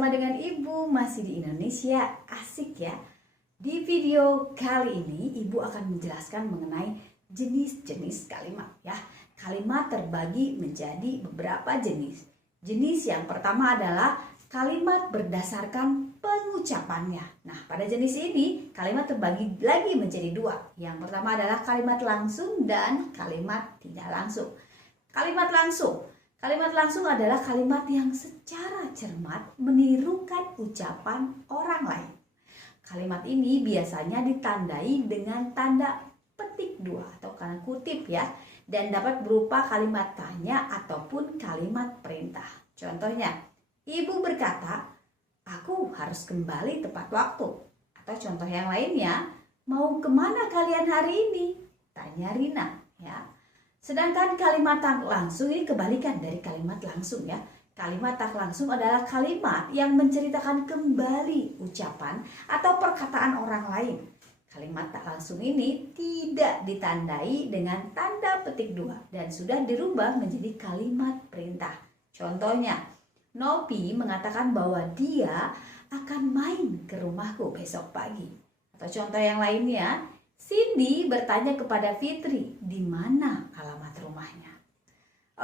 bersama dengan Ibu masih di Indonesia, asik ya. Di video kali ini Ibu akan menjelaskan mengenai jenis-jenis kalimat ya. Kalimat terbagi menjadi beberapa jenis. Jenis yang pertama adalah kalimat berdasarkan pengucapannya. Nah, pada jenis ini kalimat terbagi lagi menjadi dua. Yang pertama adalah kalimat langsung dan kalimat tidak langsung. Kalimat langsung. Kalimat langsung adalah kalimat yang secara cermat menirukan ucapan orang lain. Kalimat ini biasanya ditandai dengan tanda petik dua atau tanda kutip ya, dan dapat berupa kalimat tanya ataupun kalimat perintah. Contohnya, Ibu berkata, "Aku harus kembali tepat waktu." Atau contoh yang lainnya, "Mau kemana kalian hari ini?" Tanya Rina ya. Sedangkan kalimat tak langsung ini kebalikan dari kalimat langsung ya. Kalimat tak langsung adalah kalimat yang menceritakan kembali ucapan atau perkataan orang lain. Kalimat tak langsung ini tidak ditandai dengan tanda petik dua dan sudah dirubah menjadi kalimat perintah. Contohnya, Nopi mengatakan bahwa dia akan main ke rumahku besok pagi. Atau contoh yang lainnya, Cindy bertanya kepada Fitri, di mana alamat rumahnya.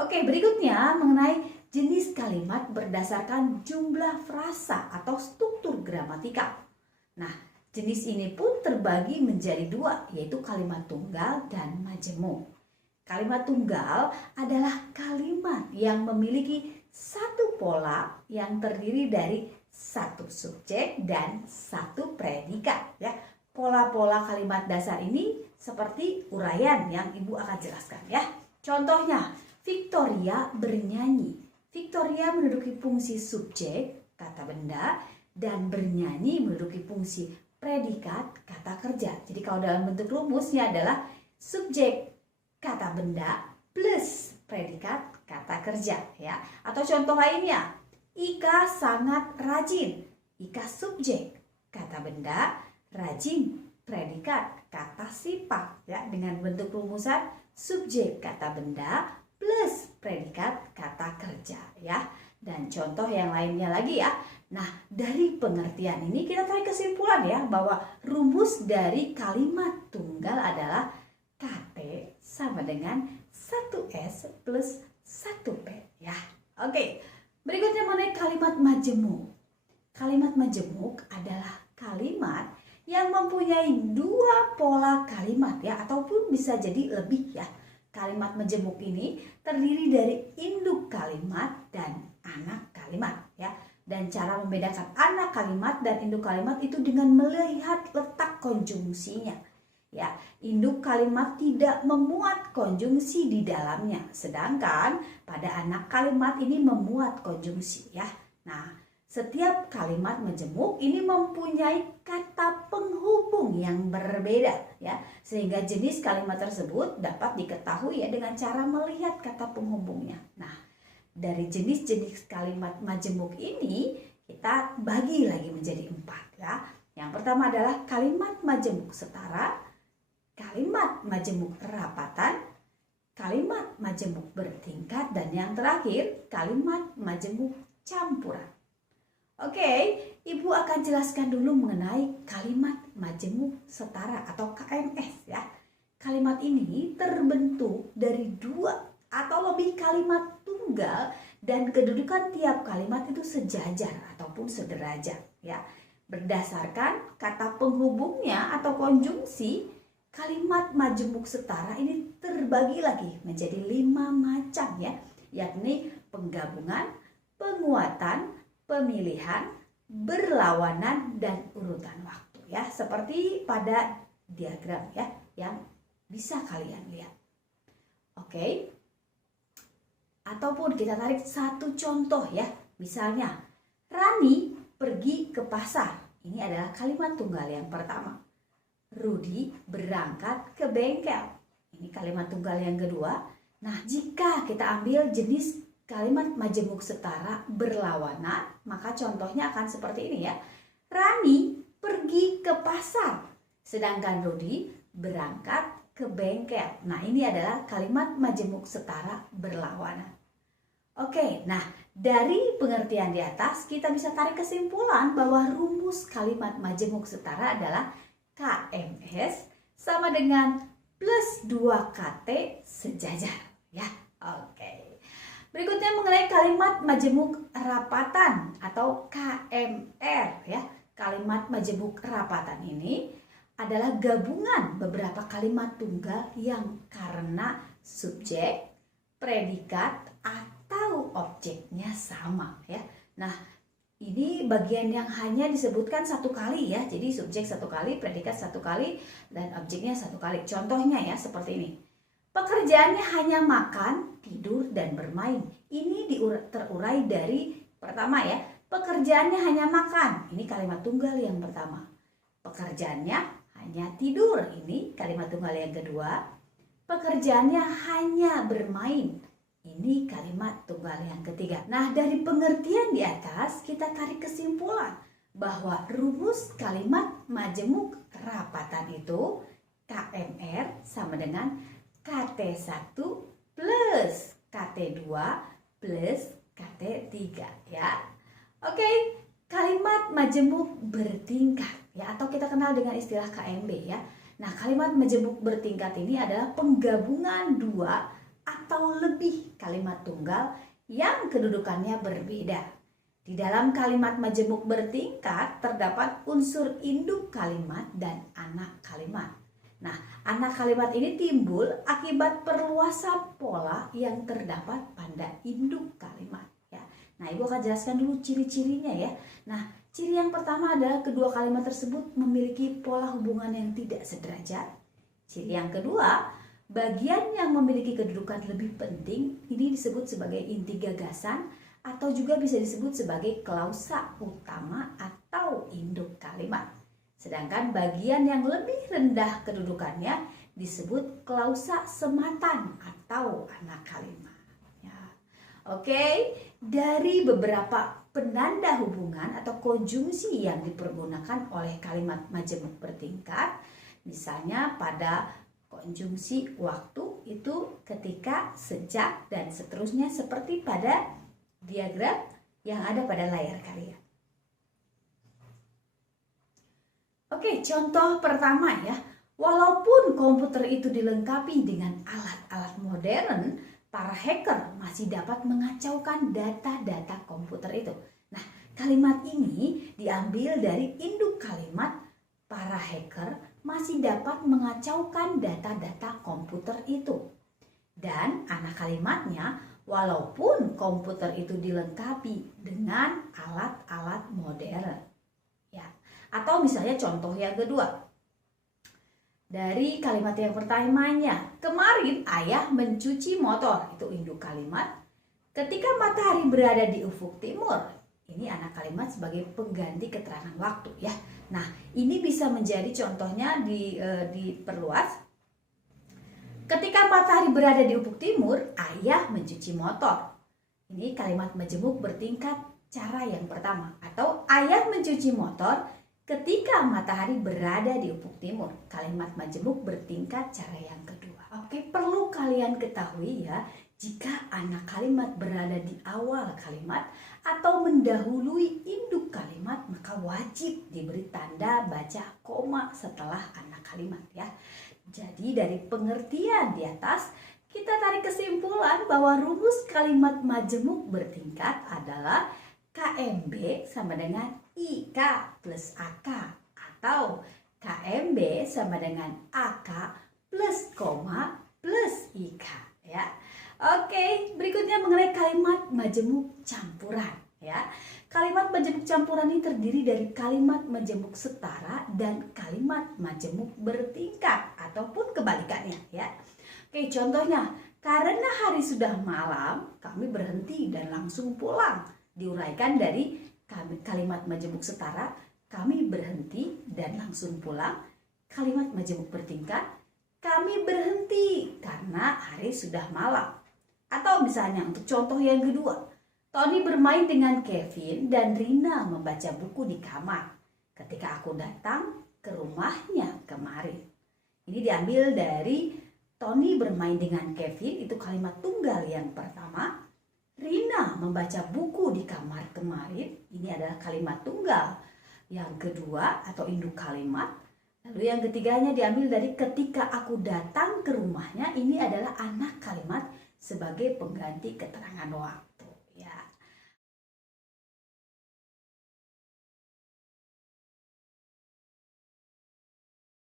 Oke, berikutnya mengenai jenis kalimat berdasarkan jumlah frasa atau struktur gramatikal. Nah, jenis ini pun terbagi menjadi dua, yaitu kalimat tunggal dan majemuk. Kalimat tunggal adalah kalimat yang memiliki satu pola yang terdiri dari satu subjek dan satu predikat ya. Pola-pola kalimat dasar ini seperti uraian yang Ibu akan jelaskan ya. Contohnya, Victoria bernyanyi. Victoria menduduki fungsi subjek, kata benda, dan bernyanyi menduduki fungsi predikat, kata kerja. Jadi kalau dalam bentuk rumusnya adalah subjek, kata benda, plus predikat, kata kerja ya. Atau contoh lainnya, Ika sangat rajin. Ika subjek, kata benda, rajin, predikat, kata sifat ya, dengan bentuk rumusan subjek kata benda plus predikat kata kerja ya. Dan contoh yang lainnya lagi ya. Nah, dari pengertian ini kita tarik kesimpulan ya bahwa rumus dari kalimat tunggal adalah KT sama dengan 1S plus 1P ya. Oke, berikutnya mengenai kalimat majemuk. Kalimat majemuk adalah kalimat yang mempunyai dua pola kalimat ya, ataupun bisa jadi lebih ya. Kalimat majemuk ini terdiri dari induk kalimat dan anak kalimat ya. Dan cara membedakan anak kalimat dan induk kalimat itu dengan melihat letak konjungsinya. Ya, induk kalimat tidak memuat konjungsi di dalamnya, sedangkan pada anak kalimat ini memuat konjungsi ya. Nah, setiap kalimat majemuk ini mempunyai kata penghubung yang berbeda ya, sehingga jenis kalimat tersebut dapat diketahui ya dengan cara melihat kata penghubungnya. Nah, dari jenis-jenis kalimat majemuk ini kita bagi lagi menjadi 4 ya. Yang pertama adalah kalimat majemuk setara, kalimat majemuk rapatan, kalimat majemuk bertingkat, dan yang terakhir kalimat majemuk campuran. Oke, Ibu akan jelaskan dulu mengenai kalimat majemuk setara atau KMS ya. Kalimat ini terbentuk dari dua atau lebih kalimat tunggal dan kedudukan tiap kalimat itu sejajar ataupun sederajat ya. Berdasarkan kata penghubungnya atau konjungsi, kalimat majemuk setara ini terbagi lagi menjadi 5 macam ya, yakni penggabungan, penguatan, pemilihan, berlawanan, dan urutan waktu ya, seperti pada diagram ya yang bisa kalian lihat. Oke, ataupun kita tarik satu contoh ya, misalnya Rani pergi ke pasar. Ini adalah kalimat tunggal yang pertama. Rudi berangkat ke bengkel. Ini kalimat tunggal yang kedua. Nah, jika kita ambil jenis kalimat majemuk setara berlawanan, maka contohnya akan seperti ini ya. Rani pergi ke pasar, sedangkan Rudi berangkat ke bengkel. Nah, ini adalah kalimat majemuk setara berlawanan. Oke, nah dari pengertian di atas kita bisa tarik kesimpulan bahwa rumus kalimat majemuk setara adalah KMS sama dengan plus 2KT sejajar ya. Oke. Berikutnya mengenai kalimat majemuk rapatan atau KMR ya. Kalimat majemuk rapatan ini adalah gabungan beberapa kalimat tunggal yang karena subjek, predikat, atau objeknya sama ya. Nah, ini bagian yang hanya disebutkan satu kali ya. Jadi subjek satu kali, predikat satu kali, dan objeknya satu kali. Contohnya ya seperti ini. Pekerjaannya hanya makan, tidur, dan bermain. Ini terurai dari pertama ya. Pekerjaannya hanya makan. Ini kalimat tunggal yang pertama. Pekerjaannya hanya tidur. Ini kalimat tunggal yang kedua. Pekerjaannya hanya bermain. Ini kalimat tunggal yang ketiga. Nah, dari pengertian di atas kita tarik kesimpulan bahwa rumus kalimat majemuk rapatan itu KMR sama dengan KT1 plus KT2 plus KT3 ya. Oke, kalimat majemuk bertingkat ya, atau kita kenal dengan istilah KMB ya. Nah, kalimat majemuk bertingkat ini adalah penggabungan dua atau lebih kalimat tunggal yang kedudukannya berbeda. Di dalam kalimat majemuk bertingkat terdapat unsur induk kalimat dan anak kalimat. Nah, anak kalimat ini timbul akibat perluasan pola yang terdapat pada induk kalimat ya. Nah, Ibu akan jelaskan dulu ciri-cirinya ya. Nah, ciri yang pertama adalah kedua kalimat tersebut memiliki pola hubungan yang tidak sederajat. Ciri yang kedua, bagian yang memiliki kedudukan lebih penting ini disebut sebagai inti gagasan atau juga bisa disebut sebagai klausa utama atau induk kalimat. Sedangkan bagian yang lebih rendah kedudukannya disebut klausa sematan atau anak kalimat. Ya. Oke, dari beberapa penanda hubungan atau konjungsi yang dipergunakan oleh kalimat majemuk bertingkat, misalnya pada konjungsi waktu itu ketika, sejak, dan seterusnya seperti pada diagram yang ada pada layar kalian. Oke, contoh pertama ya. Walaupun komputer itu dilengkapi dengan alat-alat modern, para hacker masih dapat mengacaukan data-data komputer itu. Nah, kalimat ini diambil dari induk kalimat para hacker masih dapat mengacaukan data-data komputer itu. Dan anak kalimatnya, walaupun komputer itu dilengkapi dengan alat-alat modern. Ya. Atau misalnya contoh yang kedua. Dari kalimat yang pertamanya, kemarin ayah mencuci motor, itu induk kalimat. Ketika matahari berada di ufuk timur, ini anak kalimat sebagai pengganti keterangan waktu ya. Nah, ini bisa menjadi contohnya diperluas. Ketika matahari berada di ufuk timur, ayah mencuci motor. Ini kalimat majemuk bertingkat cara yang pertama. Atau ayah mencuci motor ketika matahari berada di ufuk timur. Kalimat majemuk bertingkat cara yang kedua. Oke, perlu kalian ketahui ya, jika anak kalimat berada di awal kalimat atau mendahului induk kalimat, maka wajib diberi tanda baca koma setelah anak kalimat ya. Jadi dari pengertian di atas, kita tarik kesimpulan bahwa rumus kalimat majemuk bertingkat adalah KMB sama dengan IK plus AK, atau KMB sama dengan AK plus koma plus IK ya. Oke, berikutnya mengenai kalimat majemuk campuran ya. Kalimat majemuk campuran ini terdiri dari kalimat majemuk setara dan kalimat majemuk bertingkat ataupun kebalikannya ya. Oke, contohnya, karena hari sudah malam, kami berhenti dan langsung pulang. Diuraikan dari kalimat majemuk setara, kami berhenti dan langsung pulang. Kalimat majemuk bertingkat, kami berhenti karena hari sudah malam. Atau misalnya untuk contoh yang kedua, Tony bermain dengan Kevin dan Rina membaca buku di kamar ketika aku datang ke rumahnya kemarin. Ini diambil dari Tony bermain dengan Kevin, itu kalimat tunggal yang pertama. Rina membaca buku di kamar kemarin. Ini adalah kalimat tunggal. Yang kedua atau induk kalimat. Lalu yang ketiganya diambil dari ketika aku datang ke rumahnya. Ini adalah anak kalimat sebagai pengganti keterangan doang.